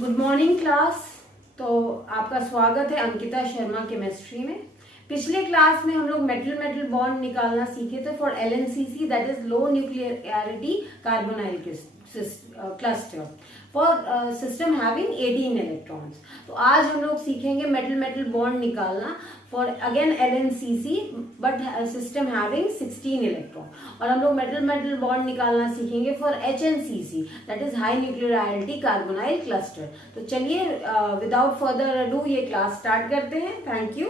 Good morning class. तो आपका स्वागत है अंकिता शर्मा केमिस्ट्री में। पिछले क्लास में हम लोग मेटल मेटल बॉन्ड निकालना सीखे थे for LNCC, that is low nuclearity carbonyl cluster for system having 18 electrons. तो आज हम लोग सीखेंगे मेटल मेटल बॉन्ड निकालना for again LNCC but system having 16 electron. और हम लोग मेटल मेटल बॉन्ड निकालना सीखेंगे for HNCC, that is high nuclearity carbonyl cluster. तो चलिए विदाउट फर्दर अडू ये क्लास स्टार्ट करते हैं। Thank you.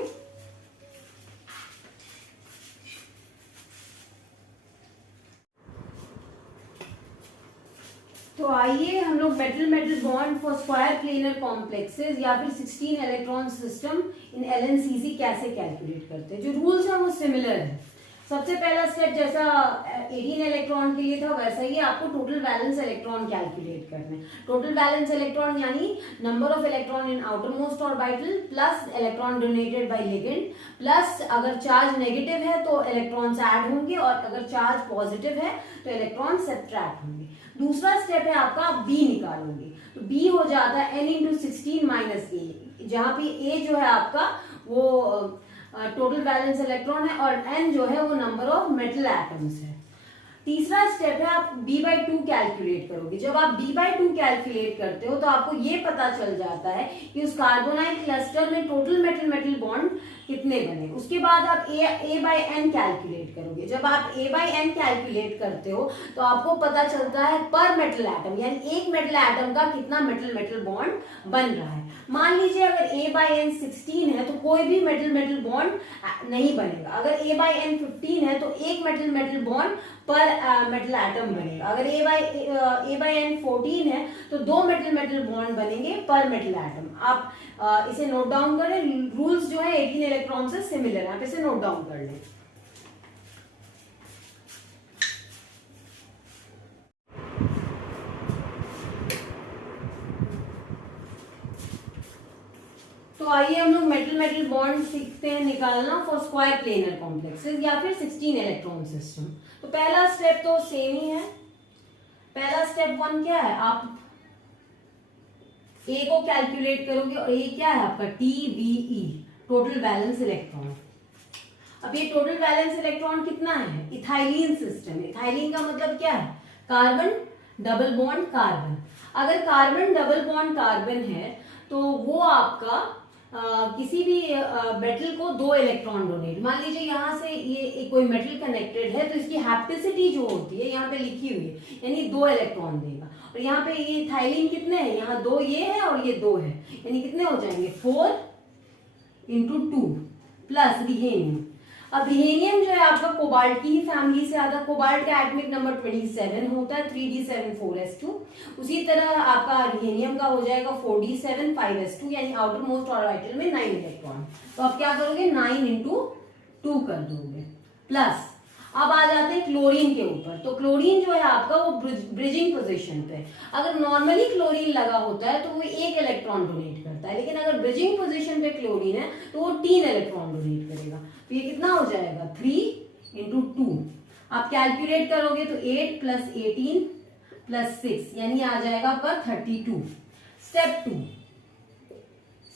तो आइए हम लोग metal metal bond for square planar complexes या फिर 16 इलेक्ट्रॉन सिस्टम इन एलएनसीसी कैसे कैलकुलेट करते हैं। जो रूल्स हैं वो सिमिलर है। सबसे पहला स्टेप जैसा 18 इलेक्ट्रॉन के लिए था वैसा ही आपको टोटल वैलेंस इलेक्ट्रॉन कैलकुलेट करना है। टोटल वैलेंस इलेक्ट्रॉन यानी number of electron in outer most orbital plus electron donated bye ligand plus अगर चार्ज नेगेटिव है तो इलेक्ट्रॉन्स ऐड होंगे और अगर चार्ज पॉजिटिव है तो इलेक्ट्रॉन सब्ट्रैक्ट होंगे। दूसरा स्टेप है आपका बी निकालोगे। तो बी हो जाता है n इंटू 16 माइनस ए, जहां पे ए जो है आपका वो टोटल वैलेंस इलेक्ट्रॉन है और n जो है वो नंबर ऑफ मेटल एटम्स है। तीसरा स्टेप है आप b/2 कैलकुलेट करोगे। जब आप b/2 कैलकुलेट करते हो तो आपको ये पता चल जाता है कि उस कार्बोनाइल क्लस्टर में टोटल मेटल मेटल बॉन्ड कितने बने। उसके बाद आप a/n कैलकुलेट करोगे। जब आप a/n कैलकुलेट करते हो तो आपको पता चलता है पर मेटल एटम, यानी एक मेटल एटम का कितना मेटल मेटल बॉन्ड बन रहा है। मान लीजिए अगर a/n 16 है तो कोई भी मेटल मेटल बॉन्ड नहीं बनेगा। अगर a/n 15 है तो एक मेटल मेटल बॉन्ड पर मेटल एटम बनेगा। अगर a/n 14 है तो दो मेटल मेटल बॉन्ड बनेंगे पर मेटल एटम। आप इसे नोट डाउन करें। रूल्स जो है 18 इलेक्ट्रॉन से सिमिलर है, आप इसे नोट डाउन कर लें। तो आइए हम लोग मेटल मेटल बॉन्ड सीखते हैं निकालना फॉर स्क्वायर प्लेनर कॉम्प्लेक्सेस या फिर 16 इलेक्ट्रॉन सिस्टम। तो पहला स्टेप तो सेम ही है। पहला स्टेप 1 क्या है, आप ए को कैलकुलेट करोगे और ए क्या है आपका TVE, टोटल वैलेंस इलेक्ट्रॉन। अब ये टोटल वैलेंस इलेक्ट्रॉन कितना है, इथाइलिन सिस्टम। इथाइलिन का मतलब क्या है, कार्बन डबल बॉन्ड कार्बन। अगर कार्बन डबल बॉन्ड कार्बन है तो वो आपका किसी भी मेटल को दो इलेक्ट्रॉन डोनेट, मान लीजिए यहाँ से ये कोई मेटल कनेक्टेड है तो इसकी हैप्टिसिटी जो होती है यहाँ पे लिखी हुई है, यानी दो इलेक्ट्रॉन देगा। और यहाँ पे ये थाइलिन कितने हैं, यहाँ दो ये है और ये दो है, यानी कितने हो जाएंगे 4 इंटू 2 प्लस रिहेनियम। अब रिहेनियम जो है आपका कोबाल्ट की ही फैमिली से आता है। कोबाल्ट का एटॉमिक नंबर 27 होता है, 3d7 4s2। उसी तरह आपका रिहेनियम का हो जाएगा 4d7 5s2, यानी आउटर मोस्ट ऑर्बिटल में 9 इलेक्ट्रॉन। तो आप क्या करोगे 9 इंटू 2 कर दोगे प्लस। अब आ जाते हैं क्लोरीन के ऊपर। तो क्लोरीन जो है आपका वो ब्रिजिंग पोजीशन पे। अगर नॉर्मली क्लोरीन लगा होता है तो वो एक इलेक्ट्रॉन डोनेट करता है, लेकिन अगर ब्रिजिंग पोजीशन पे क्लोरीन है तो वो 3 इलेक्ट्रॉन डोनेट करेगा। तो ये कितना हो जाएगा 3 इंटू 2। आप कैलकुलेट करोगे तो 8 प्लस 18 प्लस 6, यानी आ जाएगा आपका 32।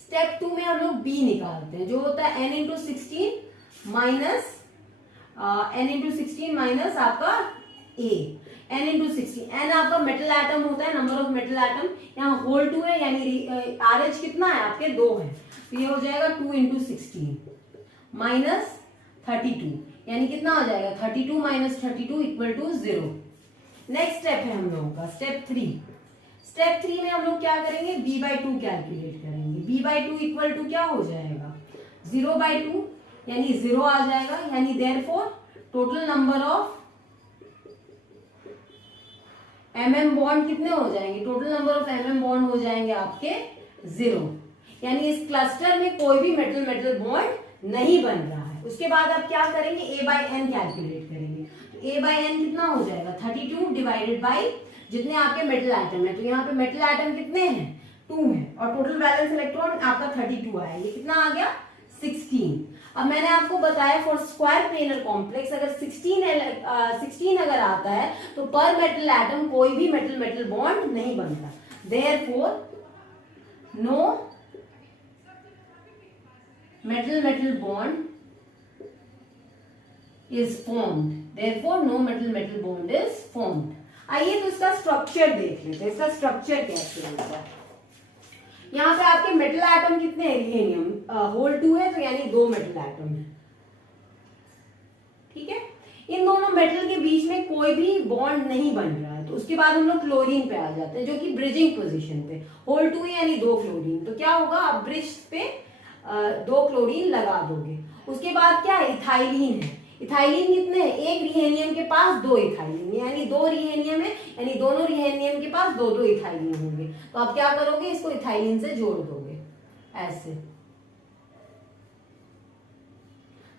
स्टेप 2 में हम लोग बी निकालते हैं, जो होता है n इंटू 16 माइनस आपका a। n इंटू 16, n आपका मेटल एटम होता है, नंबर ऑफ मेटल एटम। यहाँ होल 2 है, यानी RH कितना है आपके 2 है, तो ये हो जाएगा 2 इंटू 16 माइनस 32, यानी कितना हो जाएगा 32 minus 32 equal to 0। Next step है हम लोगों का स्टेप 3। स्टेप 3 में हम लोग क्या करेंगे, b/2 कैलकुलेट करेंगे। b/2 इक्वल टू क्या हो जाएगा 0/2, यानी 0 आ जाएगा, यानी therefore total number of mm bond कितने हो जाएंगे, total number of mm bond हो जाएंगे आपके 0, यानी इस क्लस्टर में कोई भी मेटल मेटल बॉन्ड नहीं बन रहा है। उसके बाद आप क्या करेंगे a/n कैलकुलेट करेंगे। तो a/n कितना हो जाएगा 32 डिवाइडेड बाई जितने आपके मेटल एटम है। तो यहाँ पे मेटल एटम कितने हैं 2 है और टोटल वैलेंस इलेक्ट्रॉन आपका 32 आया, ये कितना आ गया 16। अब मैंने आपको बताया फॉर स्क्वायर प्लेनर कॉम्प्लेक्स अगर 16 अगर आता है तो पर मेटल एटम कोई भी मेटल मेटल बॉन्ड नहीं बनता। Therefore no metal metal bond is formed, therefore no metal metal bond is formed. आइए तो इसका स्ट्रक्चर देख लेते हैं, इसका स्ट्रक्चर कैसे होता है। यहाँ पे आपके मेटल एटम कितने हैं, रिहेनियम होल 2 है, तो यानी 2 मेटल एटम है, ठीक है। इन दोनों मेटल के बीच में कोई भी बॉन्ड नहीं बन रहा है, तो उसके बाद हम लोग क्लोरीन पे आ जाते हैं, जो कि ब्रिजिंग पोजीशन पे, होल 2 यानी 2 क्लोरीन, तो क्या होगा, आप ब्रिज पे 2 क्लोरीन लगा दोगे। उसके बाद क्या है, इथाइलिन है। इथाइलिन कितने हैं, एक रिहेनियम के पास 2 इथाइलिन, यानी 2 रिहेनियम है, यानी दोनों रिहेनियम के पास 2 इथाइलिन होंगे। तो आप क्या करोगे, इसको इथाइलिन से जोड़ दोगे ऐसे।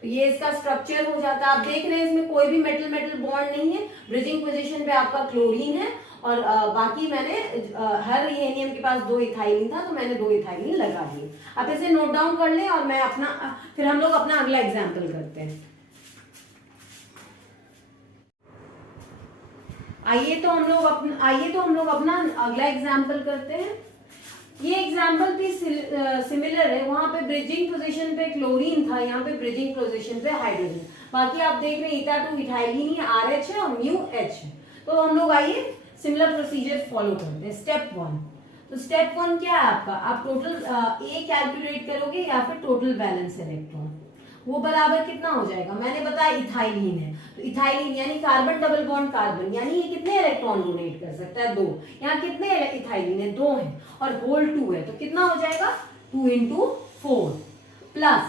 तो ये इसका स्ट्रक्चर हो जाता है। आप देख रहे हैं इसमें कोई भी मेटल मेटल बॉन्ड नहीं है, ब्रिजिंग पोजीशन पे आपका क्लोरीन है, और बाकी मैंने हर रिहेनियम के पास 2 इथाइलिन था, तो मैंने 2 इथाइलिन लगा दिए। आप इसे नोट डाउन कर लें, और मैं अपना फिर हम लोग अपना अगला एग्जाम्पल करते हैं। आइए तो हम लोग अपना अगला एग्जाम्पल करते हैं। ये एग्जाम्पल भी सिमिलर है, वहां पे ब्रिजिंग पोजीशन पे क्लोरीन था, यहाँ पे ब्रिजिंग पोजीशन पे हाइड्रोजन। बाकी आप देख रहे हैं ईटा 2 इथाइलिन ही RH है और म्यू H है। तो हम लोग आइए सिमिलर प्रोसीजर फॉलो करते हैं। स्टेप 1, तो स्टेप 1 क्या है आपका, आप टोटल A कैलकुलेट करोगे या फिर टोटल बैलेंस इलेक्ट्रॉन, वो बराबर कितना हो जाएगा, मैंने बताया इथाइलिन है, तो इथाइलिन यानी कार्बन डबल बॉन्ड कार्बन, यानी ये कितने इलेक्ट्रॉन डोनेट कर सकता है, 2। यहाँ कितने इथाइलिन है, 2 है, और होल 2 है, तो कितना हो जाएगा, 2 × 4 प्लस,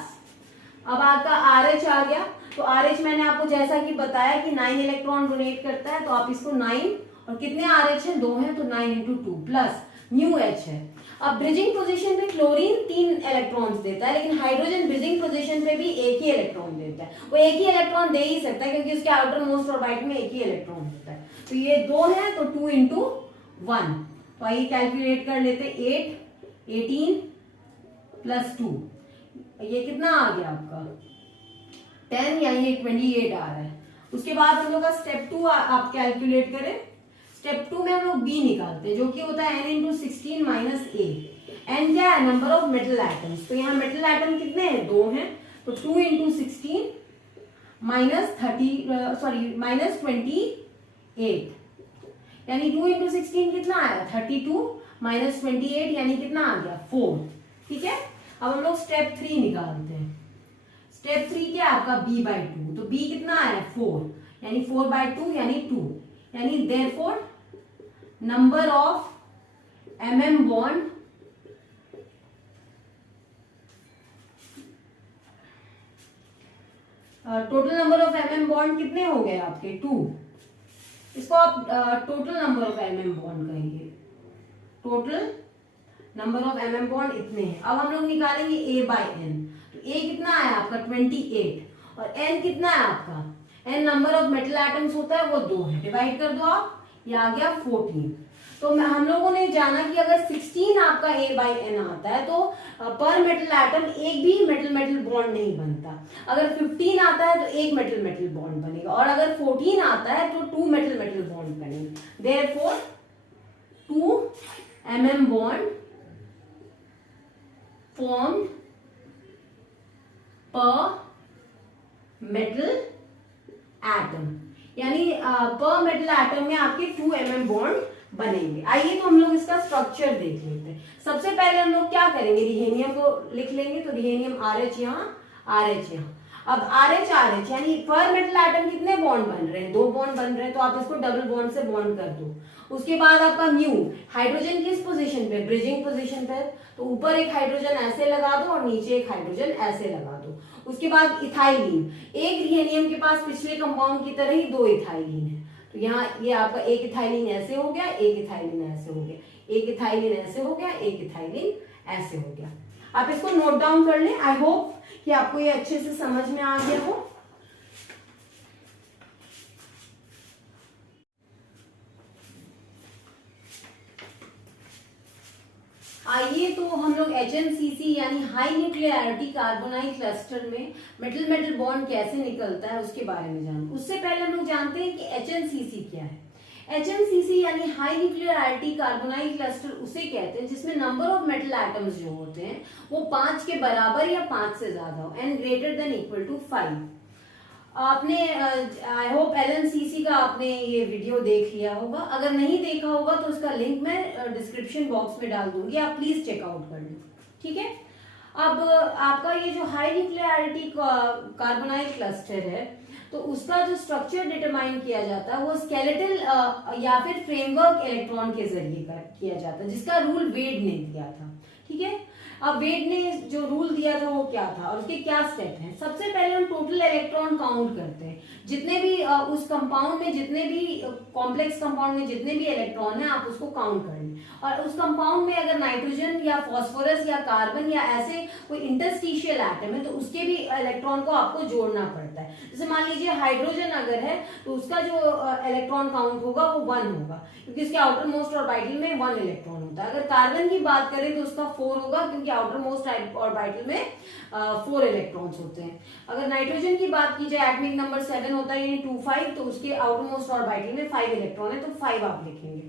अब आपका RH आ गया। तो RH मैंने आपको जैसा कि बताया कि 9 इलेक्ट्रॉन डोनेट करता है, तो आप इसको 9 और कितने RH है, 2 है, तो 9 × 2 प्लस म्यू H है। अब ब्रिजिंग पोजीशन पे क्लोरीन 3 इलेक्ट्रॉन्स देता है, लेकिन हाइड्रोजन ब्रिजिंग पोजीशन पे भी एक ही इलेक्ट्रॉन देता है। वो एक ही इलेक्ट्रॉन दे ही सकता है, क्योंकि उसके आउटर मोस्ट ऑर्बिट में एक ही इलेक्ट्रॉन होता है। तो ये 2 है, तो 2 × 1, तो आइए कैलकुलेट कर लेते, 8 18 प्लस 2, ये कितना आ गया आपका 10, यानी ये 28 आ रहा है। उसके बाद हम लोग का स्टेप 2 आप कैलकुलेट करें। स्टेप 2 में हम लोग B निकालते हैं, जो कि होता है n × 16 - A। n क्या है, नंबर ऑफ मेटल एटम्स, तो यहाँ मेटल एटम कितने हैं, 2 हैं, तो 2 × 16 -28, यानी 2 × 16 कितना आया, 32 - 28 यानी कितना आ गया, 4, ठीक है। अब हम लोग स्टेप 3 निकालते हैं। स्टेप 3 क्या है आपका, B/2, तो B कितना आया, 4, यानी 4/2 यानी 2, यानी therefore number of mm bond total number of mm bond कितने हो गए आपके, 2। इसको आप total number of mm bond कहेंगे, total number of mm bond इतने हैं। अब हम लोग निकालेंगे A/n, तो A कितना है आपका 28, और n कितना है आपका, n number of metal atoms होता है वो 2 है, डिवाइड कर दो आप, ये आ गया 14। तो हम लोगों ने जाना कि अगर 16 आपका A/n आता है, तो पर मेटल एटम एक भी मेटल मेटल बॉन्ड नहीं बनता। अगर 15 आता है तो एक मेटल मेटल बॉन्ड बनेगा, और अगर 14 आता है तो 2 मेटल मेटल बॉन्ड बनेंगे। देयरफॉर 2 mm बॉन्ड फॉर्म्ड पर मेटल एटम, यानी पर मेटल एटम में आपके 2 mm बॉन्ड बनेंगे। आइए तो हम लोग इसका स्ट्रक्चर देख लेते हैं। सबसे पहले हम लोग क्या करेंगे, रिहेनियम को लिख लेंगे, तो रिहेनियम RH यहाँ, RH यहाँ। अब RH यानी पर मेटल एटम कितने बॉन्ड बन रहे हैं, 2 बॉन्ड बन रहे हैं, तो आप इसको डबल बॉन्ड से बॉन्ड कर दो। उसके बाद आपका म्यू, हाइड्रोजन किस पोजीशन पे, ब्रिजिंग पोजीशन पे, तो ऊपर एक हाइड्रोजन ऐसे लगा दो और नीचे एक हाइड्रोजन ऐसे लगा दो। उसके बाद इथाइलिन, एक रिहेनियम के पास पिछले कंपाउंड की तरह ही 2 इथाइलिन है, तो यहाँ ये आपका एक इथाइलिन ऐसे हो गया, एक इथाइलिन ऐसे हो गया, एक इथाइलिन ऐसे हो गया, एक इथाइलिन ऐसे हो गया। आप इसको नोट डाउन कर लें। आई होप कि आपको ये अच्छे से समझ में आ गया हो। आइए तो हम लोग HNCC यानी हाई न्यूक्लियरिटी कार्बोनाइल क्लस्टर में मेटल मेटल बॉन्ड कैसे निकलता है उसके बारे में जान। उससे पहले हम लोग जानते हैं कि HNCC क्या है। HNCC यानी हाई न्यूक्लियरिटी कार्बोनाइल क्लस्टर उसे कहते हैं जिसमें नंबर ऑफ मेटल एटम्स जो होते हैं वो 5 के बराबर या 5 से ज्यादा हो, n greater than equal to 5। आपने आई होप LNCC का आपने ये वीडियो देख लिया होगा, अगर नहीं देखा होगा तो उसका लिंक मैं डिस्क्रिप्शन बॉक्स में डाल दूंगी, आप प्लीज चेकआउट कर लो, ठीक है। अब आपका ये जो हाई न्यूक्लियरिटी कार्बोनाइल क्लस्टर है तो उसका जो स्ट्रक्चर डिटरमाइन किया जाता है वो स्केलेटल या फिर फ्रेमवर्क इलेक्ट्रॉन के जरिए किया जाता है, जिसका रूल वेड ने दिया था, ठीक है। अब वेड ने जो रूल दिया था वो क्या था और उसके क्या स्टेप हैं। सबसे पहले हम टोटल इलेक्ट्रॉन काउंट करते हैं, जितने भी उस कंपाउंड में जितने भी कॉम्प्लेक्स कंपाउंड में जितने भी इलेक्ट्रॉन हैं आप उसको काउंट कर लें। और उस कंपाउंड में अगर नाइट्रोजन या फॉस्फोरस या कार्बन या ऐसे कोई इंटरस्टिशियल एटम है तो उसके भी इलेक्ट्रॉन को आपको जोड़ना पड़ता है। जैसे मान लीजिए हाइड्रोजन अगर है तो उसका जो इलेक्ट्रॉन काउंट होगा वो 1 होगा, क्योंकि उसके आउटर मोस्ट ऑर्बिटल में 1 इलेक्ट्रॉन होता है। अगर कार्बन की बात करें तो उसका 4 होगा, क्योंकि आउटर मोस्ट ऑर्बिटल में 4 इलेक्ट्रॉन्स होते हैं। अगर नाइट्रोजन की बात की जाए एटॉमिक नंबर 7 होता है यानी 25, तो उसके आउटर मोस्ट ऑर्बिटल में 5 इलेक्ट्रॉन है तो 5 आप लिखेंगे।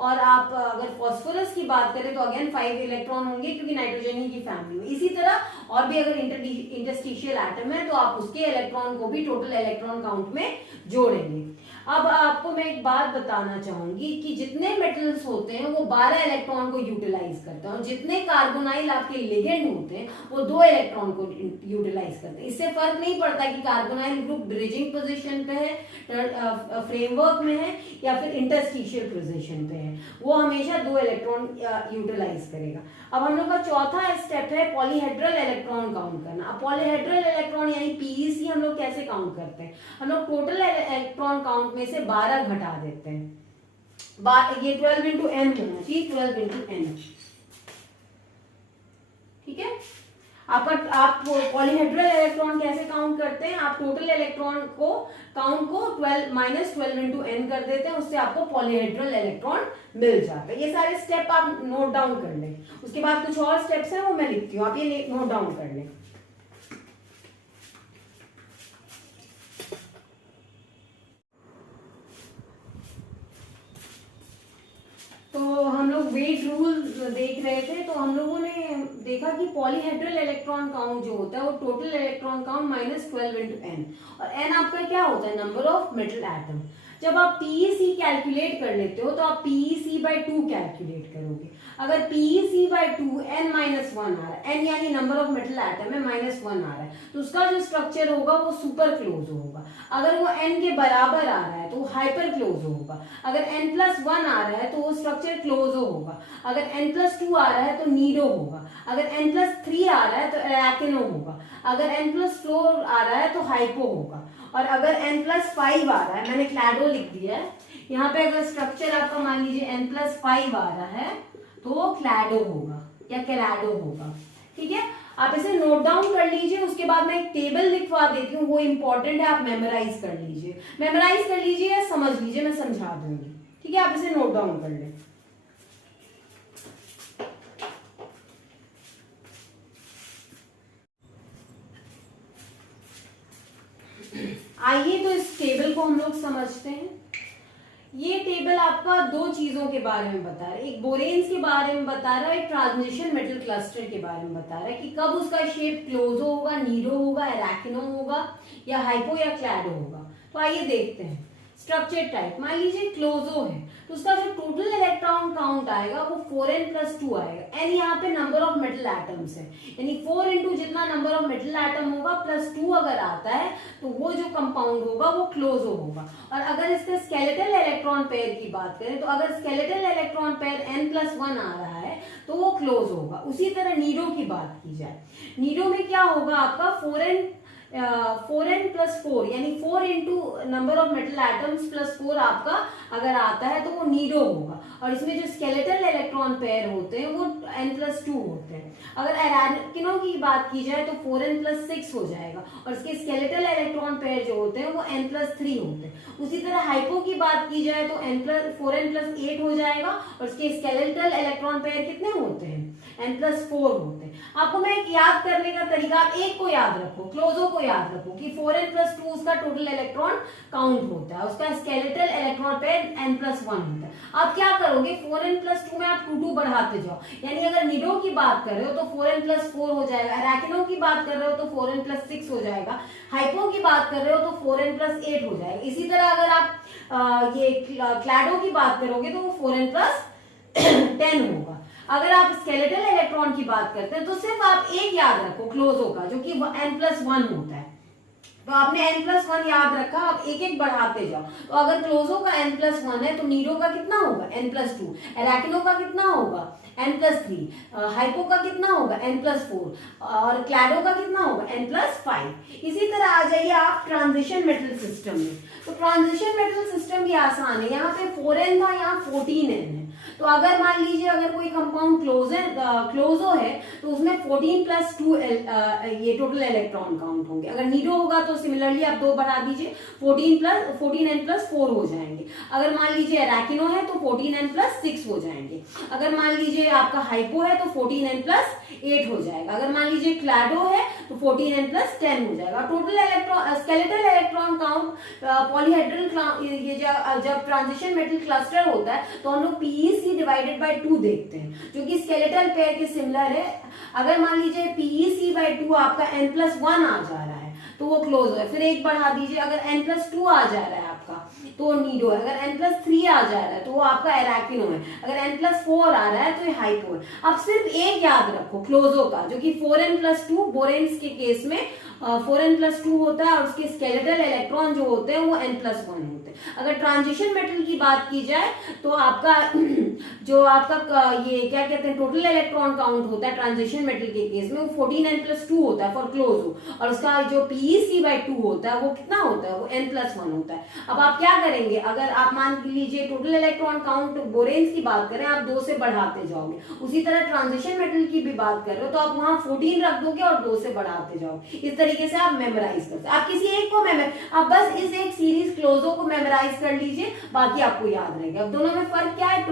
और आप अगर फास्फोरस की बात करें तो अगेन 5 इलेक्ट्रॉन होंगे, क्योंकि नाइट्रोजन ही की फैमिली में। इसी तरह और भी अगर इंटरस्टिशियल एटम है तो आप उसके इलेक्ट्रॉन को भी टोटल इलेक्ट्रॉन काउंट में जोड़ेंगे। अब आपको मैं एक बात बताना चाहूंगी कि जितने मेटल्स होते हैं वो 12 इलेक्ट्रॉन को यूटिलाइज करते हैं और जितने कार्बोनाइल आपके लिगेंड होते हैं वो 2 इलेक्ट्रॉन को यूटिलाइज करते हैं। इससे फर्क नहीं पड़ता कि कार्बोनाइल ग्रुप ब्रिजिंग पोजीशन पे है, फ्रेमवर्क में है या फिर इंटरस्टिशियल पोजीशन पे है, वो हमेशा 2 इलेक्ट्रॉन यूटिलाइज करेगा। अब हम लोग का चौथा स्टेप है पॉलीहेड्रल इलेक्ट्रॉन काउंट करना। अब पॉलीहेड्रल इलेक्ट्रॉन यानी पीईसी हम लोग कैसे काउंट करते हैं, हम लोग टोटल इलेक्ट्रॉन काउंट में से 12 घटा देते हैं। ये 12 इंटू n होना चाहिए, 12 इंटू n, ठीक है। आप पॉलीहेड्रल इलेक्ट्रॉन कैसे काउंट करते हैं, आप टोटल इलेक्ट्रॉन को काउंट को 12 इंटू n कर देते हैं, उससे आपको पॉलीहेड्रल इलेक्ट्रॉन मिल जाता है। ये सारे स्टेप आप नोट डाउन कर लें। उसके बाद कुछ और स्टेप्स हैं वो मैं लिखती हूँ, आप ये नोट डाउन कर लें। तो हम लोग वेट रूल देख रहे थे, तो हम लोगों ने देखा कि पॉलीहेड्रल इलेक्ट्रॉन काउंट जो होता है वो total electron count minus 12 into n, और n आपका क्या होता है, नंबर ऑफ मेटल एटम। जब आप पीईसी कैलकुलेट कर लेते हो तो आप पीईसी बाय 2 कैलकुलेट करोगे। अगर पीईसी बाय 2 n माइनस 1 आ रहा है, n यानी नंबर ऑफ मेटल एटम है, माइनस 1 आ रहा है, तो उसका जो स्ट्रक्चर होगा वो सुपर क्लोज होगा। अगर वो n के बराबर आ रहा है तो हाइपर क्लोज होगा। अगर n प्लस 1 आ रहा है तो वो स्ट्रक्चर क्लोज होगा। अगर n प्लस 2 आ रहा है तो नीडो होगा। अगर n प्लस 3 आ रहा है तो एराकिनो होगा। अगर n प्लस 4 आ रहा है तो हाइपो होगा। और अगर n प्लस 5 आ रहा है, मैंने क्लैडो लिख दिया है यहाँ पे, अगर स्ट्रक्चर आपका मान लीजिए n प्लस 5 आ रहा है तो वो क्लैडो होगा या कैलाडो होगा, ठीक है। आप इसे नोट डाउन कर लीजिए। उसके बाद मैं एक टेबल लिखवा देती हूँ, वो इंपॉर्टेंट है, आप मेमोराइज कर लीजिए। मेमोराइज कर लीजिए या समझ लीजिए, मैं समझा दूंगी, ठीक है। आप इसे नोट डाउन कर लें। आइए तो इस टेबल को हम लोग समझते हैं। ये टेबल आपका 2 चीजों के बारे में बता रहा है, एक बोरेन्स के बारे में बता रहा है, एक ट्रांजिशन मेटल क्लस्टर के बारे में बता रहा है कि कब उसका शेप क्लोजो होगा, नीडो होगा, एराकिनो होगा या हाइपो या क्लैडो होगा। तो आइए देखते हैं। स्ट्रक्चर टाइप मान लीजिए क्लोजो है तो उसका जो टोटल इलेक्ट्रॉन काउंट आएगा वो 4n प्लस 2 आएगा। n यहाँ पे नंबर ऑफ मेटल एटम्स है, यानी 4 इंटू जितना नंबर ऑफ मेटल एटम होगा प्लस 2 अगर आता है तो वो जो कंपाउंड होगा वो क्लोजो होगा। और अगर इसके स्केलेटल इलेक्ट्रॉन पेयर की बात करें तो अगर skeletal electron pair n plus 1 आ रहा है तो वो क्लोज होगा। उसी तरह नीडो की बात की जाए, नीडो में क्या होगा आपका 4n प्लस 4 यानी 4 into number of metal atoms plus 4 आपका अगर आता है तो वो नीडो होगा। और इसमें जो स्केलेटल इलेक्ट्रॉन पेयर होते हैं वो n प्लस 2 होते हैं। अगर एराकिनो की बात की जाए तो 4n प्लस 6 हो जाएगा और इसके स्केलेटल इलेक्ट्रॉन पेयर जो होते हैं वो n प्लस 3 होते हैं। उसी तरह हाइपो की बात की जाए तो 4n प्लस 8 हो जाएगा और इसके स्केलेटल इलेक्ट्रॉन पेयर कितने होते हैं n+4 होते हैं। आपको मैं एक याद करने का तरीका, आप एक को याद रखो, क्लोजो को याद रखो कि 4n+2 उसका टोटल इलेक्ट्रॉन काउंट होता है, उसका स्केलेटल इलेक्ट्रॉन पे n+1 होता है। आप क्या करोगे, 4n+2 में आप 2 बढ़ाते जाओ, यानी अगर निडो की बात कर रहे हो तो 4n+4 हो जाएगा, अरैकिनो की बात कर रहे हो तो 4n+6 हो जाएगा, हाइपो की बात कर रहे हो तो 4n+8 हो जाएगा। इसी तरह अगर आप ये क्लैडो की बात करोगे तो वो 4n+10 होगा। अगर आप स्केलेटल इलेक्ट्रॉन की बात करते हैं तो सिर्फ आप एक याद रखो क्लोजो का, जो कि n+1 होता है। तो आपने n+1 याद रखा, आप एक एक बढ़ाते जाओ। तो अगर क्लोजो का n+1 है तो नीडो का कितना होगा, n+2, एराकिनो का कितना होगा, n+3, हाइपो का कितना होगा, n+4, और क्लैडो का कितना होगा, n+5। इसी तरह आ जाइए आप ट्रांजिशन मेटल सिस्टम में। तो ट्रांजिशन मेटल सिस्टम भी आसान है, यहाँ पे 4n था, यहाँ 14n है। तो अगर मान लीजिए अगर कोई कंपाउंड क्लोजो है तो उसमें 14+2 ये टोटल इलेक्ट्रॉन काउंट होंगे। अगर नीडो होगा तो सिमिलरली आप 2 बढ़ा दीजिए, 14n+4 हो जाएंगे। अगर मान लीजिए अरैकिनो है तो 14n+6 हो जाएंगे। अगर मान लीजिए आपका हाइपो है तो 14n+8 हो जाएगा। अगर मान लीजिए क्लैडो है तो 14n+10 हो जाएगा। Total electron skeletal electron count polyhedral, ये जब ट्रांजिशन मेटल क्लस्टर होता है तो हम लोग PEC डिवाइडेड बाय 2 देखते हैं, जो कि स्केलेटल पेयर के सिमिलर है। अगर मान लीजिए PEC/2 आपका n+1 आ जा रहा है तो वो क्लोज है, फिर एक बढ़ा दीजिए। अगर n+2 आ जा रहा है आपका तो वो नीडो है, अगर n+3 आ जा रहा है तो वो आपका एराकिनो है, अगर n+4 आ रहा है तो ये हाइपो है। अब सिर्फ एक याद रखो क्लोजो का, जो कि 4n+2 बोरेन्स के केस में 4n+2 होता है और उसके स्केलेटल इलेक्ट्रॉन जो होते हैं वो n+1 होते हैं। अगर ट्रांजिशन मेटल की बात की जाए तो आपका जो आपका ये क्या कहते हैं टोटल इलेक्ट्रॉन काउंट होता है ट्रांजिशन मेटल के केस में, वो 14n+2 होता है फॉर क्लोजो, और उसका जो PEC/2 होता है वो कितना होता है, वो n+1 होता है। अब आप क्या करेंगे, अगर आप मान लीजिए टोटल इलेक्ट्रॉन काउंट बोरेन्स की बात करें, आप 2 से बढ़ाते जाओगे। उसी तरह ट्रांजिशन मेटल की भी बात कर रहे हो तो आप वहां 14 रख दोगे और 2 से बढ़ाते जाओगे। इस तरीके से आप मेमोराइज करते हैं। आप किसी एक को आप बस इस एक सीरीज क्लोजो को मेमोराइज कर लीजिए, बाकी आपको याद रहेगा। अब दोनों में फर्क क्या है,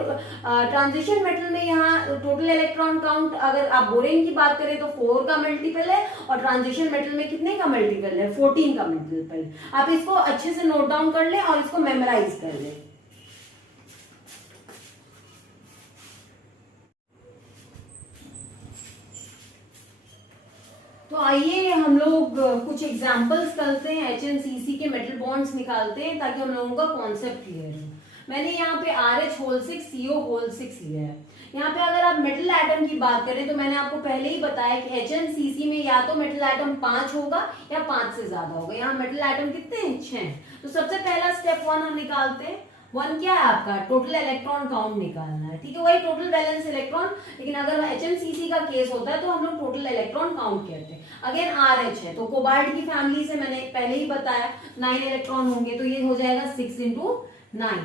ट्रांजिशन मेटल में यहाँ टोटल इलेक्ट्रॉन काउंट अगर आप बोरेन की बात करें तो 4 का मल्टीपल है, और ट्रांजिशन मेटल में कितने का मल्टीपल है, 14 का मल्टीपल। आप इसको अच्छे से नोट डाउन कर लें और इसको मेमोराइज कर लें। तो आइए हम लोग कुछ एग्जांपल्स करते हैं, HNCC के मेटल बॉन्ड्स निकालते हैं ताकि हम लोगों का कॉन्सेप्ट क्लियर हो। मैंने यहाँ पे RH6 CO6 लिया है। यहाँ पे अगर आप मेटल एटम की बात करें तो मैंने आपको पहले ही बताया कि HNCC में या तो मेटल एटम 5 होगा या 5 से ज्यादा होगा। यहाँ मेटल एटम कितने हैं, 6। तो सबसे पहला स्टेप 1 हम निकालते हैं। 1 क्या है आपका, टोटल इलेक्ट्रॉन काउंट निकालना है, ठीक है, वही टोटल वैलेंस इलेक्ट्रॉन, लेकिन अगर HNCC का केस होता है तो हम लोग टोटल इलेक्ट्रॉन काउंट कहते हैं। अगेन RH है तो कोबाल्ट की फैमिली से मैंने पहले ही बताया 9 इलेक्ट्रॉन होंगे, तो ये हो जाएगा 6 × 9।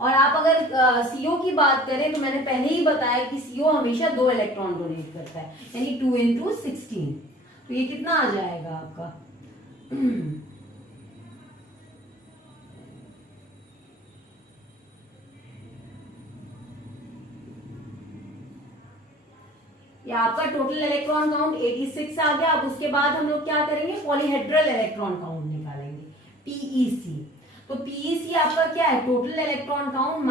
और आप अगर CO की बात करें तो मैंने पहले ही बताया कि CO हमेशा 2 इलेक्ट्रॉन डोनेट करता है, यानी 2 × 16। तो ये कितना आ जाएगा आपका या आपका टोटल इलेक्ट्रॉन काउंट 86 आ गया। अब उसके बाद हम लोग क्या करेंगे, पॉलीहेड्रल इलेक्ट्रॉन काउंट निकालेंगे, PEC। तो PEC आपका क्या है, टोटल इलेक्ट्रॉन काउंट -n ×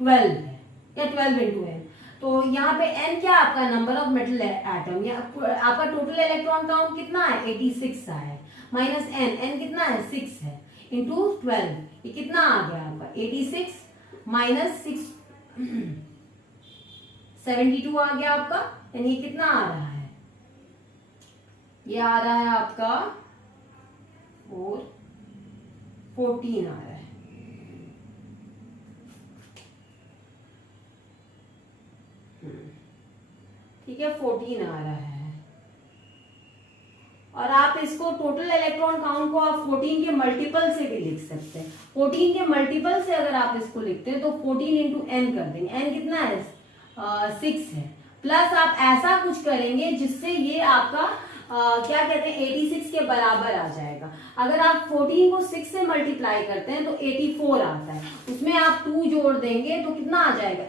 12 है, या 12 × n। तो यहाँ पे n क्या आपका नंबर ऑफ मेटल एटम, या आपका टोटल इलेक्ट्रॉन काउंट कितना है, 86 आया है, -n कितना है, 6 है, × 12, ये कितना आ गया आपका 86 - 6 72 आ गया आपका, यानी ये कितना आ रहा है, ये आ रहा है आपका 14 आ रहा है। ठीक है, 14 आ रहा है। और आप इसको टोटल इलेक्ट्रॉन काउंट को आप 14 के मल्टीपल से भी लिख सकते हैं। 14 के मल्टीपल से अगर आप इसको लिखते हैं तो 14 × n कर देंगे, n कितना है, 6 है। प्लस आप ऐसा कुछ करेंगे जिससे ये आपका क्या कहते हैं 86 के बराबर आ जाएगा। अगर आप 14 को 6 से मल्टीप्लाई करते हैं तो 84 आता है, उसमें आप 2 जोड़ देंगे तो कितना आ जाएगा,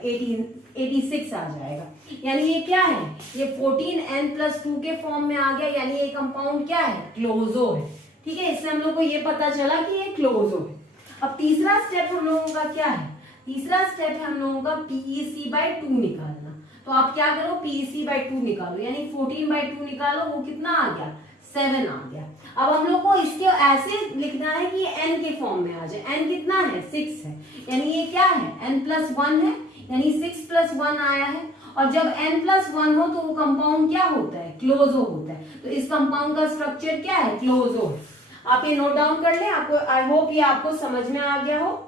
86 आ जाएगा। यानी ये क्या है, ये 14n+2 के फॉर्म में आ गया, यानी ये कंपाउंड क्या है, क्लोजो है। ठीक है, इससे हम लोग को ये पता चला कि ये क्लोजो है। अब तीसरा स्टेप हम लोगों का क्या है, तीसरा स्टेप है हम लोगों का PEC/2 निकालना। तो आप क्या करो, PEC/2 निकालो, यानी 14/2 निकालो, वो कितना आ गया, 7 आ गया। अब हम लोग को इसके ऐसे लिखना है कि n के फॉर्म में आ जाए। n कितना है, 6 है, यानी ये क्या है, n+1 है, यानी 6+1 आया है। और जब n+1 हो तो वो कंपाउंड क्या होता है, क्लोजो होता है। तो इस कंपाउंड का स्ट्रक्चर क्या है, क्लोजो है। आप ये नोट डाउन कर लें, आपको आई होप ये आपको समझ में आ गया हो।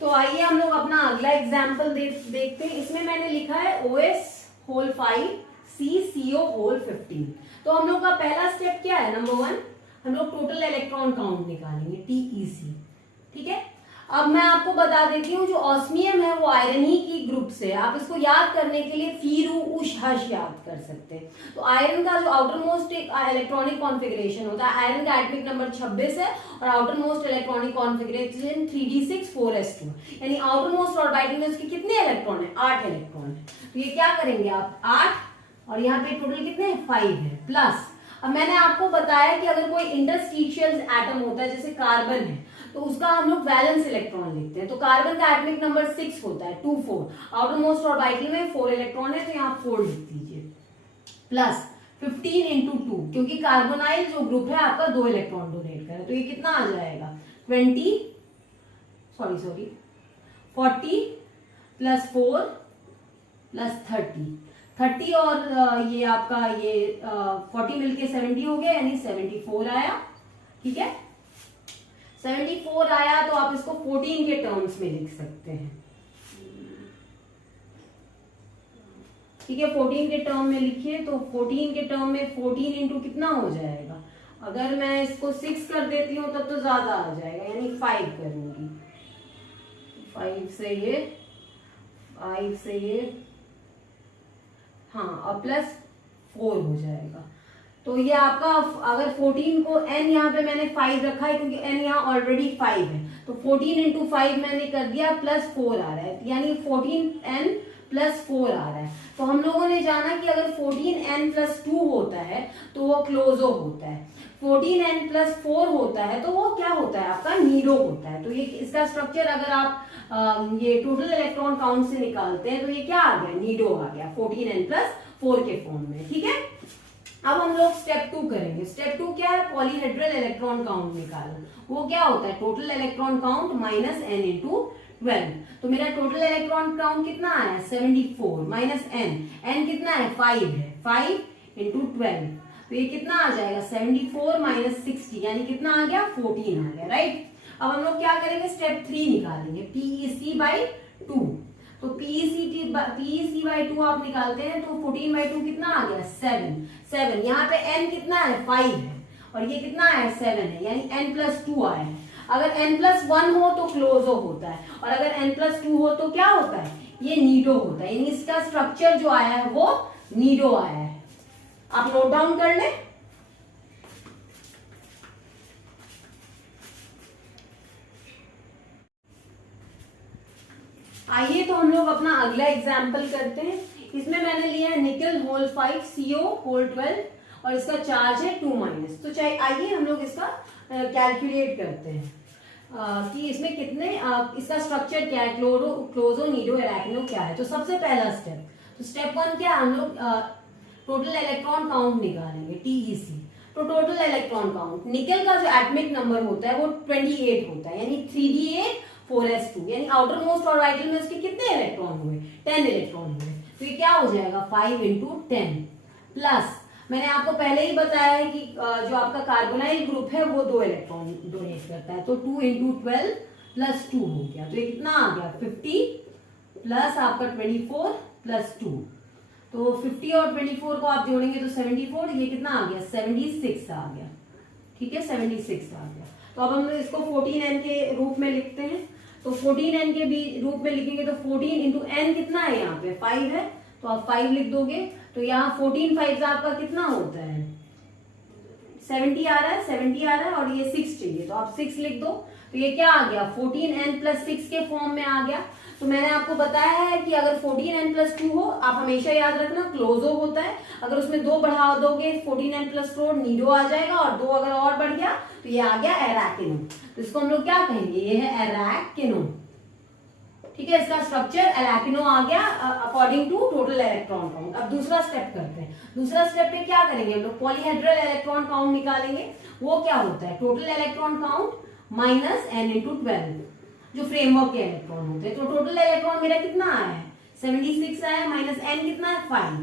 तो आइए हम लोग अपना अगला एग्जाम्पल देखते हैं। इसमें मैंने लिखा है OS(5) CCO(15). तो हम लोग का पहला स्टेप क्या है, नंबर 1 हम लोग टोटल इलेक्ट्रॉन काउंट निकालेंगे, TEC। ठीक है, अब मैं आपको बता देती हूँ, जो ऑस्मियम है वो आयरन ही की ग्रुप से। आप इसको याद करने के लिए फीरू उश हश याद कर सकते हैं। तो आयरन का जो आउटर मोस्ट इलेक्ट्रॉनिक कॉन्फ़िगरेशन होता है, आयरन का एटॉमिक नंबर 26 है और outer most electronic configuration 3d6 4s2, यानी आउटर मोस्ट ऑर्बिटल में उसके कितने इलेक्ट्रॉन है, 8 इलेक्ट्रॉन है। तो ये क्या करेंगे आप, 8 और यहाँ पे टोटल कितने 5 है, प्लस अब मैंने आपको बताया कि अगर कोई इंटरस्टिशियल एटम होता है, जैसे कार्बन है, तो उसका हम लोग वैलेंस इलेक्ट्रॉन लिखते हैं। तो कार्बन का एटॉमिक नंबर 6 होता है, 2 4, आउटर मोस्ट ऑर्बिटल में 4 इलेक्ट्रॉन है, तो यहाँ 4 लिख दीजिए, प्लस 15 × 2, क्योंकि कार्बोनाइल जो ग्रुप है आपका 2 इलेक्ट्रॉन डोनेट करे, तो ये कितना आ जाएगा 40 प्लस 4 प्लस 30 और ये आपका ये 40 मिलके 70 हो गया, यानी 74 आया। ठीक है, 74 आया, तो आप इसको 14 के टर्म्स में लिख सकते हैं। ठीक है, 14 के टर्म में लिखिए, तो 14 के टर्म में 14 इंटू कितना हो जाएगा, अगर मैं इसको 6 कर देती हूँ तब तो ज्यादा आ जाएगा, यानी 5 करूंगी, 5 से ये हाँ, और प्लस 4 हो जाएगा। तो ये आपका, अगर 14 को n यहाँ पे मैंने 5 रखा है क्योंकि n यहाँ ऑलरेडी 5 है, तो 14 × 5 मैंने कर दिया, प्लस 4 आ रहा है, यानी 14n + 4 आ रहा है। तो हम लोगों ने जाना कि अगर 14n + 2 होता है तो वो क्लोजो होता है, 14n + 4 होता है तो वो क्या होता है, आपका नीडो होता है। तो ये इसका स्ट्रक्चर अगर आप ये टोटल इलेक्ट्रॉन काउंट से निकालते हैं तो ये क्या आ गया, नीडो आ गया 14n + 4 के फॉर्म में। ठीक है, अब हम लोग स्टेप 2 करेंगे। स्टेप 2 क्या है, पॉलीहेड्रल इलेक्ट्रॉन काउंट निकालना। वो क्या होता है, total electron count minus n × 12। तो मेरा टोटल इलेक्ट्रॉन काउंट कितना आया, 74 माइनस n कितना है, 5 है, 5 × 12, तो ये कितना आ जाएगा, 74 - 60, यानी कितना आ गया, 14 आ गया, राइट। अब हम लोग क्या करेंगे, स्टेप 3 निकालेंगे, PEC/2। तो PEC/2 आप निकालते हैं तो 14/2 कितना आ गया, 7। यहाँ पे n कितना है, 5 है, और ये कितना है, 7 है, यानी n+2 आया है। अगर n+1 हो तो क्लोजो होता है, और अगर n+2 हो तो क्या होता है, ये नीडो होता है, यानी इसका स्ट्रक्चर जो आया है वो नीडो आया है। आप नोट डाउन कर लें। आइए तो हम लोग अपना अगला एग्जाम्पल करते हैं। इसमें मैंने लिया है निकल होल 5 CO होल 12 और इसका चार्ज है 2-। तो चाहे आइए हम लोग इसका कैलकुलेट करते हैं कि इसमें कितने इसका स्ट्रक्चर क्या है, क्लोजो नीडो एराकिनो क्या है। तो सबसे पहला स्टेप, तो स्टेप 1 क्या है, हम लोग टोटल इलेक्ट्रॉन काउंट निकालेंगे, TEC। तो टोटल इलेक्ट्रॉन काउंट, निकल का जो एटॉमिक नंबर होता है वो 28 होता है, यानी 3d8 4s2, यानी आउटर मोस्ट ऑर्बिटल में उसके कितने इलेक्ट्रॉन हुए, 10 इलेक्ट्रॉन हुए। तो ये क्या हो जाएगा, 5 × 10 प्लस मैंने आपको पहले ही बताया है कि जो आपका कार्बोनाइल ग्रुप है वो 2 इलेक्ट्रॉन डोनेट करता है, तो 2 × 12 + 2 हो गया। तो ये कितना आ गया, 50 प्लस आपका 24 + 2, तो 50 और 24 को आप जोड़ेंगे तो 74, ये कितना आ गया, 76 आ गया। ठीक है, 76 आ गया। तो अब हम इसको 14n के रूप में लिखते हैं। तो 14n के भी रूप में लिखेंगे तो 14 × n कितना है, यहाँ पे 5 है, तो आप 5 लिख दोगे। तो यहाँ 14 5 आपका कितना होता है, 70 आ रहा है, 70 आ रहा है और ये 6 चाहिए, तो आप 6 लिख दो। तो ये क्या आ गया, 14n+6 के फॉर्म में आ गया। तो मैंने आपको बताया है कि अगर 14n+2 हो, आप हमेशा याद रखना क्लोजो होता है। अगर उसमें 2 बढ़ा दोगे 14n+4 नीडो आ जाएगा, और 2 अगर और बढ़ गया तो ये आ गया एराकिनो। तो इसको हम लोग क्या कहेंगे, ये है एराकिनो। ठीक है, इसका स्ट्रक्चर एराकिनो आ गया according to total electron count. अब दूसरा स्टेप करते हैं। दूसरा स्टेप में क्या करेंगे हम लोग, पॉलीहेड्रल इलेक्ट्रॉन काउंट निकालेंगे। वो क्या होता है, total electron count minus n into 12, जो फ्रेमवर्क के इलेक्ट्रॉन होते हैं। तो टोटल इलेक्ट्रॉन मेरा कितना आया है, 76 आया, माइनस n कितना है 5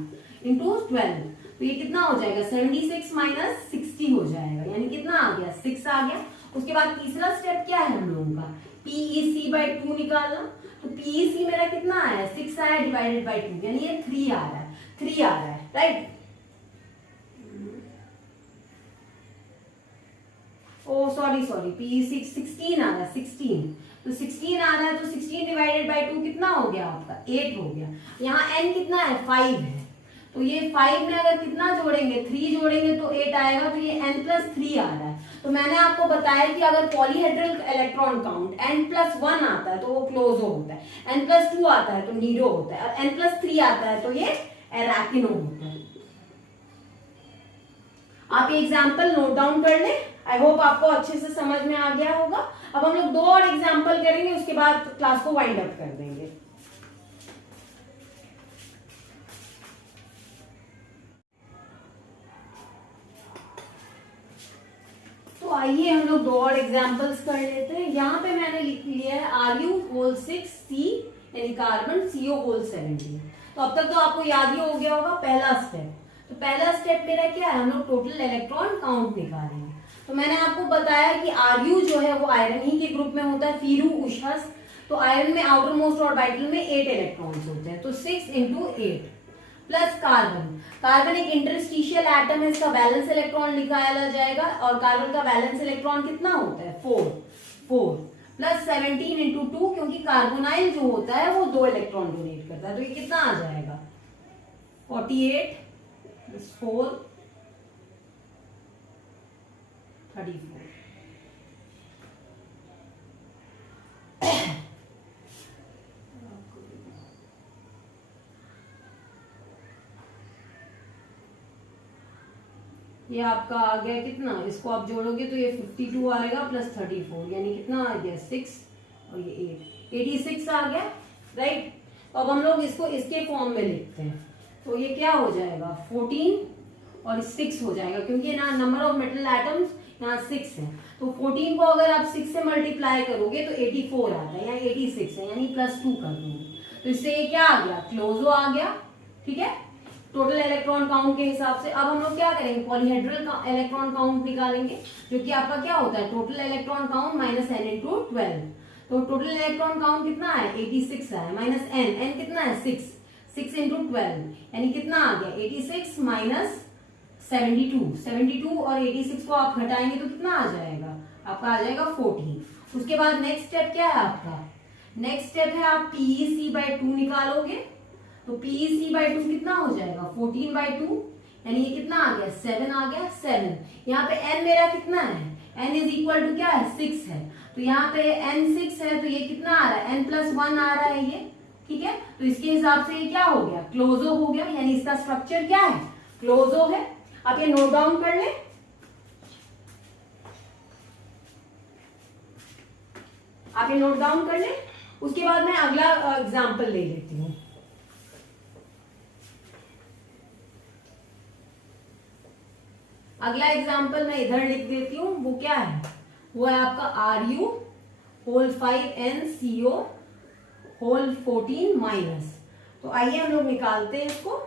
इंटू 12, तो ये कितना हो जाएगा 76 माइनस 60 हो जाएगा, यानी कितना आ गया 6 आ गया। उसके बाद तीसरा स्टेप क्या है हम लोगों का, PEC/2 निकालना। तो PEC मेरा कितना आया, 6 आया डिवाइडेड बाई 2, यानी ये 3 आ रहा है, 3 आ रहा है, राइट। ओ सॉरी PEC 16 आ रहा है, 16। तो 16 आ रहा है, तो 16 डिवाइडेड बाई 2 कितना हो गया आपका, 8 हो गया। यहाँ n कितना है 5 है, तो ये 5 में अगर कितना जोड़ेंगे, 3 जोड़ेंगे तो 8 आएगा, तो ये n+3 आ रहा है। तो मैंने आपको बताया कि अगर पॉलीहेड्रल इलेक्ट्रॉन काउंट n+1 आता है तो वो क्लोजो होता है, n+2 आता है तो नीडो होता है, और n+3 आता है तो ये एराकिनो होता है। आप ये एग्जाम्पल नोट डाउन कर लें। आई होप आपको अच्छे से समझ में आ गया होगा। अब हम लोग 2 और एग्जाम्पल करेंगे, उसके बाद क्लास को वाइंड अप कर देंगे। तो आइए हम लोग 2 और एग्जाम्पल्स कर लेते हैं। यहाँ पे मैंने लिख लिया है Ru(6C) यानी कार्बन, CO(17). तो अब तक तो आपको याद ही हो गया होगा पहला स्टेप। तो पहला स्टेप मेरा क्या है, हम लोग टोटल इलेक्ट्रॉन काउंट निकालेंगे। तो मैंने आपको बताया कि Ru जो है वो आयरन ही के ग्रुप में होता है, फीरू उशस। तो आयरन में आउटर मोस्ट ऑर्बिटल में 8 इलेक्ट्रॉन्स होते हैं, तो 6 इंटू 8 प्लस कार्बन एक इंटरस्टिशियल एटम है, इसका वैलेंस इलेक्ट्रॉन निकाला जाएगा, और कार्बन का वैलेंस इलेक्ट्रॉन कितना होता है 4 प्लस 17 इंटू 2, क्योंकि कार्बोनाइल जो होता है वो 2 इलेक्ट्रॉन डोनेट करता है, तो ये कितना आ जाएगा 48 प्लस 4 34। ये आपका आ गया कितना, इसको आप जोड़ोगे तो ये 52 आएगा प्लस 34, यानी कितना आ गया 6 और ये 8, 86 आ गया, राइट। तो अब हम लोग इसको इसके फॉर्म में लिखते हैं। तो ये क्या हो जाएगा 14 और 6 हो जाएगा, क्योंकि ना नंबर ऑफ मेटल एटम्स यहाँ 6 है। तो 14 को अगर आप 6 से मल्टीप्लाई करोगे तो 84 आता है, यहाँ 86 है, यानी +2 कर दूंगी। तो इससे ये क्या आ गया, क्लोजो आ गया। ठीक है, टोटल इलेक्ट्रॉन काउंट के हिसाब से। अब हम लोग क्या करेंगे, पॉलीहेड्रल इलेक्ट्रॉन काउंट निकालेंगे, जो कि आपका क्या होता है total electron count minus n into 12। तो टोटल इलेक्ट्रॉन काउंट कितना है 86 है, माइनस n कितना है 6 इंटू 12, यानी कितना आ गया 86 माइनस 72 और 86 को आप घटाएंगे तो कितना आ जाएगा, आपका आ जाएगा 14। उसके बाद नेक्स्ट स्टेप क्या है आपका, नेक्स्ट स्टेप है आप PEC/2 निकालोगे। तो PEC/2 कितना हो जाएगा 14/2, यानी ये कितना आ गया 7 आ गया 7। यहाँ पे n मेरा कितना है, n इज इक्वल टू क्या है 6 है, तो यहाँ पे n 6 है, तो ये कितना आ रहा है n+1 आ रहा है ये। ठीक है, तो इसके हिसाब से ये क्या हो गया क्लोजो हो गया, यानी इसका स्ट्रक्चर क्या है क्लोजो है। आप ये नोट डाउन कर लें। आप ये नोट डाउन कर लें, उसके बाद मैं अगला एग्जाम्पल ले लेती हूँ। अगला एग्जाम्पल मैं इधर लिख देती हूँ, वो क्या है, वो है आपका Ru(5NCO)14-। तो आइए हम लोग निकालते हैं इसको।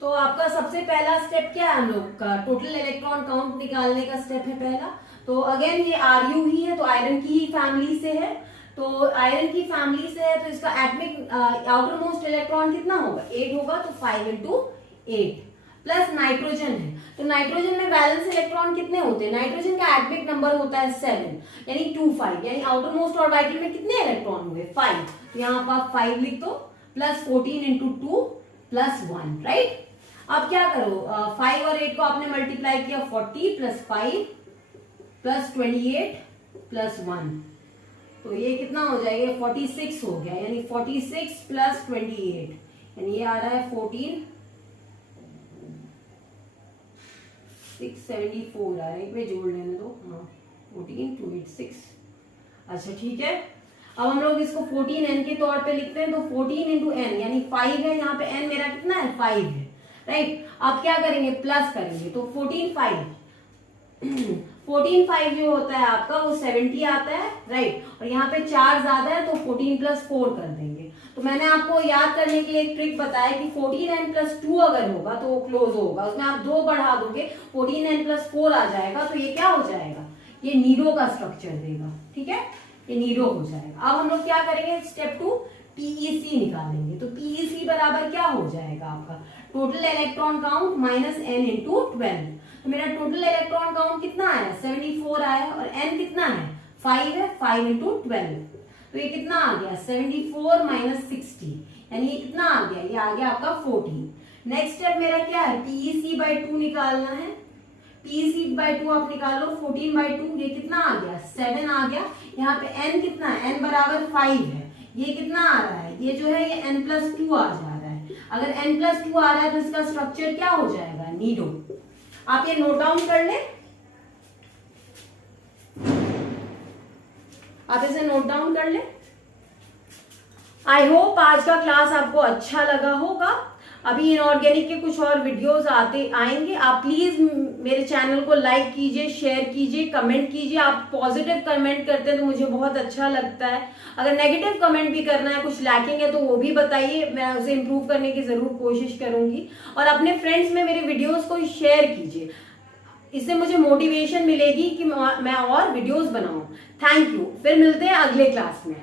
तो आपका सबसे पहला स्टेप क्या है, हम लोग का टोटल इलेक्ट्रॉन काउंट निकालने का स्टेप है पहला। तो अगेन ये Ru ही है, तो आयरन की ही फैमिली से है। तो आयरन की फैमिली से है, तो इसका एटमिक आउटर मोस्ट इलेक्ट्रॉन कितना होगा 8 होगा, तो 5 इंटू 8 प्लस नाइट्रोजन है। तो नाइट्रोजन में वैलेंस इलेक्ट्रॉन कितने होते हैं, नाइट्रोजन का एटमिक नंबर होता है 7, यानी 25, यानी आउटर मोस्ट ऑर्बिटल में कितने इलेक्ट्रॉन हुए 5। तो यहाँ पर आप 5 लिख दो, प्लस 14 इंटू 2 +1, राइट। अब क्या करो, 5 और 8 को आपने मल्टीप्लाई किया, 40 + 5 + 28 + 1, तो ये कितना हो जाएगा, 46 हो गया, यानी 46 + 28, यानी ये आ रहा है 14, 674 आ रहा है, एक में जोड़ लेने दो, हाँ 14 2 8 6। अच्छा ठीक है, अब हम लोग इसको 14n के तौर पे लिखते हैं, तो 14 × n यानी 5 है, यहाँ पे n मेरा कितना है, 5 है, राइट। अब क्या करेंगे, प्लस करेंगे, तो 14 5 जो होता है आपका वो 70 आता है, राइट। और यहाँ पे 4 ज्यादा है, तो 14 + 4 कर देंगे। तो मैंने आपको याद करने के लिए एक ट्रिक बताया कि 14n + 2 अगर होगा तो वो क्लोज होगा, उसमें आप 2 बढ़ा दोगे, 14n + 4 आ जाएगा, तो ये क्या हो जाएगा, ये नीडो का स्ट्रक्चर देगा, ठीक है, ये नीडो हो जाएगा। अब हम लोग क्या करेंगे, स्टेप 2 पीईसी निकालेंगे, तो पीईसी बराबर क्या हो जाएगा आपका, total electron count minus n × 12। तो मेरा टोटल इलेक्ट्रॉन काउंट कितना आया, 74 आया, और n कितना है, 5 है, 5 × 12, तो ये कितना आ गया, 74 - 60, यानी ये कितना आ गया, ये आ गया आपका 14। नेक्स्ट स्टेप मेरा क्या है, PEC/2 निकालना है, PEC/2 आप निकाल लो, 14/2, ये कितना आ गया, 7 आ गया। यहाँ पे n कितना है, n = 5 है, ये कितना आ रहा है, ये जो है ये n + 2 आ जा रहा है। अगर n + 2 आ रहा है तो इसका स्ट्रक्चर क्या हो जाएगा, नीडो। आप ये नोट डाउन कर लें, आप इसे नोट डाउन कर लें। आई होप आज का क्लास आपको अच्छा लगा होगा। अभी इनऑर्गेनिक के कुछ और वीडियोस आएंगे। आप प्लीज मेरे चैनल को लाइक कीजिए, शेयर कीजिए, कमेंट कीजिए। आप पॉजिटिव कमेंट करते हैं तो मुझे बहुत अच्छा लगता है। अगर नेगेटिव कमेंट भी करना है, कुछ लैकिंग है तो वो भी बताइए, मैं उसे इम्प्रूव करने की जरूर कोशिश करूंगी। और अपने फ्रेंड्स में मेरे वीडियोस को शेयर कीजिए, इससे मुझे मोटिवेशन मिलेगी कि मैं और वीडियोस बनाऊं। थैंक यू, फिर मिलते हैं अगले क्लास में।